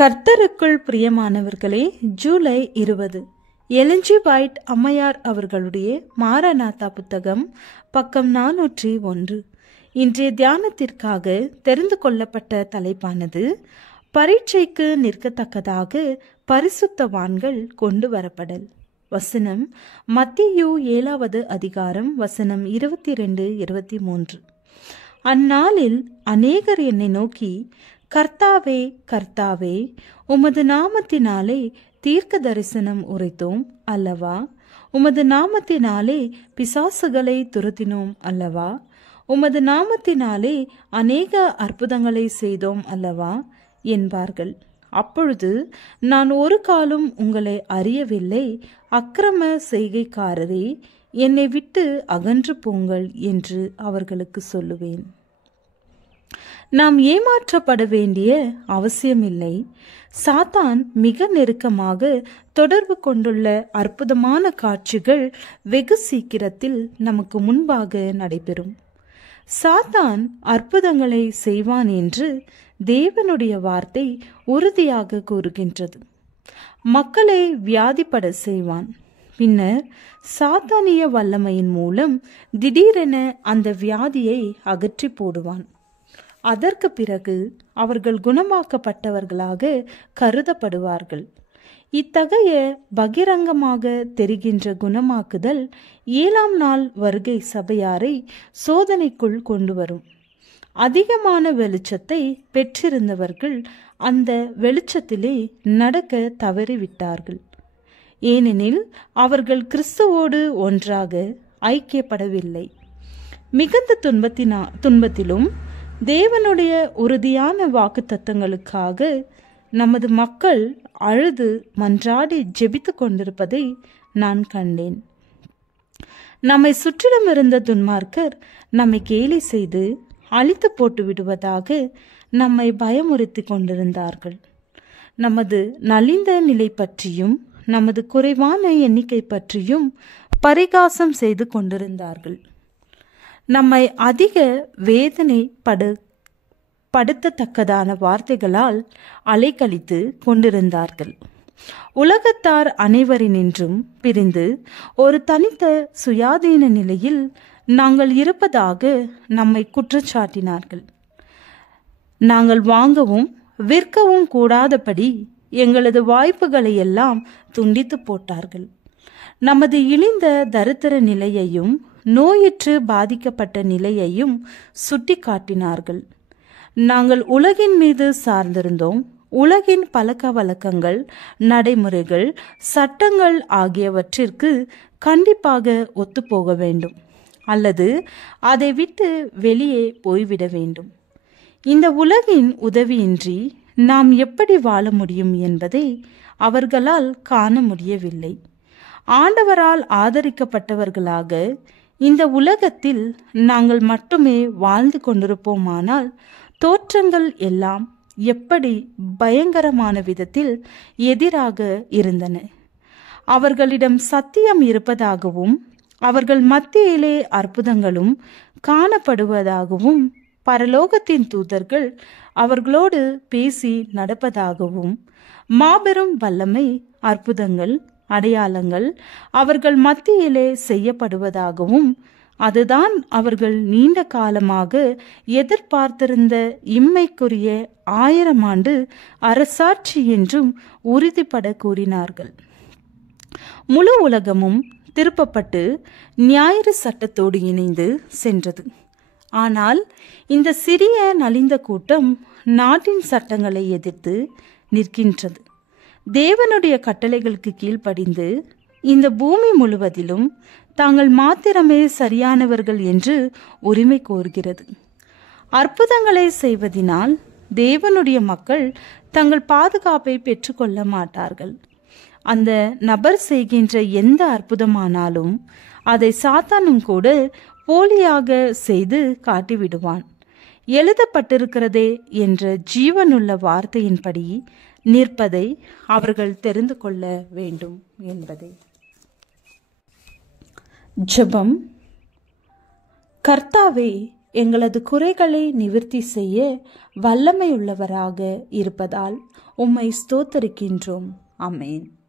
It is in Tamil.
கர்த்தருக்குள் பிரியமானவர்களே, ஜூலை 20 எலஞ்சி வைட் அம்மையார் அவர்களுடைய மாரநாதா புத்தகம், பக்கம் 401. இன்றைய தியானத்திற்காக தெரிந்து கொள்ளப்பட்ட தலைப்பானது பரீட்சைக்கு நிற்கத்தக்கதாக பரிசுத்தவான்கள் கொண்டு வரப்படல். வசனம் மத்தேயு 7வது அதிகாரம் வசனம் 22-23. அந்நாளில் அநேகர் என்னை நோக்கி, கர்த்தாவே, கர்த்தாவே, உமது நாமத்தினாலே தீர்க்க தரிசனம் உரைத்தோம் அல்லவா? உமது நாமத்தினாலே பிசாசுகளை துரத்தினோம் அல்லவா? உமது நாமத்தினாலே அநேக அற்புதங்களை செய்தோம் அல்லவா என்பார்கள். அப்பொழுது நான் ஒரு காலும் உங்களை அறியவில்லை, அக்கிரம செய்கைக்காரரே, என்னை விட்டு அகன்று போங்கள் என்று அவர்களுக்கு சொல்லுவேன். நாம் ஏமாற்றப்பட வேண்டிய அவசியமில்லை. சாத்தான் மிக நெருக்கமாக தொடர்பு கொண்டுள்ள அற்புதமான காட்சிகள் வெகு சீக்கிரத்தில் நமக்கு முன்பாக நடைபெறும். சாத்தான் அற்புதங்களை செய்வான் என்று தேவனுடைய வார்த்தை உறுதியாக கூறுகின்றது. மக்களை வியாதிப்பட செய்வான். பின்னர் சாத்தானிய வல்லமையின் மூலம் திடீரென அந்த வியாதியை அகற்றி போடுவான். அதற்கு பிறகு அவர்கள் குணமாக்கப்பட்டவர்களாக கருதப்படுவார்கள். இத்தகைய பகிரங்கமாக தெரிகின்ற குணமாக்குதல் 7ஆம் நாள் வருகை சபையாரை சோதனைக்குள் கொண்டு வரும். அதிகமான வெளிச்சத்தை பெற்றிருந்தவர்கள் அந்த வெளிச்சத்திலே நடக்க தவறிவிட்டார்கள். ஏனெனில் அவர்கள் கிறிஸ்துவோடு ஒன்றாக ஐக்கியப்படவில்லை. மிகுந்த துன்பத்திலும் தேவனுடைய உறுதியான வாக்குத்தத்தங்களுக்காக நமது மக்கள் அழுது மன்றாடி ஜெபித்து கொண்டிருப்பதை நான் கண்டேன். நம்மை சுற்றிலும் இருந்த துன்மார்க்கர் நம்மை கேலி செய்து அழித்து போட்டு விடுவதாக நம்மை பயமுறுத்தி கொண்டிருந்தார்கள். நமது நலிந்த நிலை பற்றியும் நமது குறைவான எண்ணிக்கை பற்றியும் பரிகாசம் செய்து கொண்டிருந்தார்கள். நம்மை அதிக வேதனை படுத்தத்தக்கதான வார்த்தைகளால் அலைக்கழித்து கொண்டிருந்தார்கள். உலகத்தார் அனைவரினின்றும் பிரிந்து ஒரு தனித்த சுயாதீன நிலையில் நாங்கள் இருப்பதாக நம்மை குற்றச்சாட்டினார்கள். நாங்கள் வாங்கவும் விற்கவும் கூடாதபடி எங்களது வாய்ப்புகளை எல்லாம் துண்டித்து போட்டார்கள். நமது இழிந்த தரித்திர நிலையையும் நோயுற்று பாதிக்கப்பட்ட நிலையையும் சுட்டி காட்டினார்கள். நாங்கள் உலகின் மீது சார்ந்திருந்தோம். உலகின் பழக்க வழக்கங்கள், நடைமுறைகள், சட்டங்கள் ஆகியவற்றிற்கு கண்டிப்பாக ஒத்துப்போக வேண்டும் அல்லது அதை விட்டு வெளியே போய்விட வேண்டும். இந்த உலகின் உதவியின்றி நாம் எப்படி வாழ முடியும் என்பதை அவர்களால் காண முடியவில்லை. ஆண்டவரால் ஆதரிக்கப்பட்டவர்களாக இந்த உலகத்தில் நாங்கள் மட்டுமே வாழ்ந்து கொண்டிருப்போமானால் தோற்றங்கள் எல்லாம் எப்படி பயங்கரமான விதத்தில் எதிராக இருந்தன. அவர்களிடம் சத்தியம் இருப்பதாகவும் அவர்கள் மத்தியிலே அற்புதங்களும் காணப்படுவதாகவும் பரலோகத்தின் தூதர்கள் அவர்களோடு பேசி நடப்பதாகவும் மாபெரும் வல்லமை, அற்புதங்கள், அடையாளங்கள் அவர்கள் மத்தியிலே செய்யப்படுவதாகவும் அதுதான் அவர்கள் நீண்ட காலமாக எதிர்பார்த்திருந்த இம்மைக்குரிய 1000 ஆண்டு அரசாட்சி என்றும் உறுதிப்பட கூறினார்கள். முழு உலகமும் திருப்பப்பட்டு ஞாயிறு சட்டத்தோடு இணைந்து சென்றது. ஆனால் இந்த சிறிய நலிந்த கூட்டம் நாட்டின் சட்டங்களை எதிர்த்து நிற்கின்றது. தேவனுடைய கட்டளைகளுக்கு கீழ்ப்படிந்து இந்த பூமி முழுவதிலும் தாங்கள் மாத்திரமே சரியானவர்கள் என்று உரிமை கோருகிறது. அற்புதங்களை செய்வதினால் தேவனுடைய மக்கள் தங்கள் பாதுகாப்பை பெற்றுக்கொள்ள மாட்டார்கள். அந்த நபர் செய்கின்ற எந்த அற்புதமானாலும் அதை சாத்தானும் கூட போலியாக செய்து காட்டிவிடுவான். எழுதப்பட்டிருக்கிறதே என்ற ஜீவனுள்ள வார்த்தையின்படி நிற்பதை அவர்கள் தெரிந்து கொள்ள வேண்டும் என்பதை. ஜெபம். கர்த்தாவே, எங்களது குறைகளை நிவர்த்தி செய்ய வல்லமையுள்ளவராக இருப்பதால் உம்மை ஸ்தோத்தரிக்கின்றோம். ஆமென்.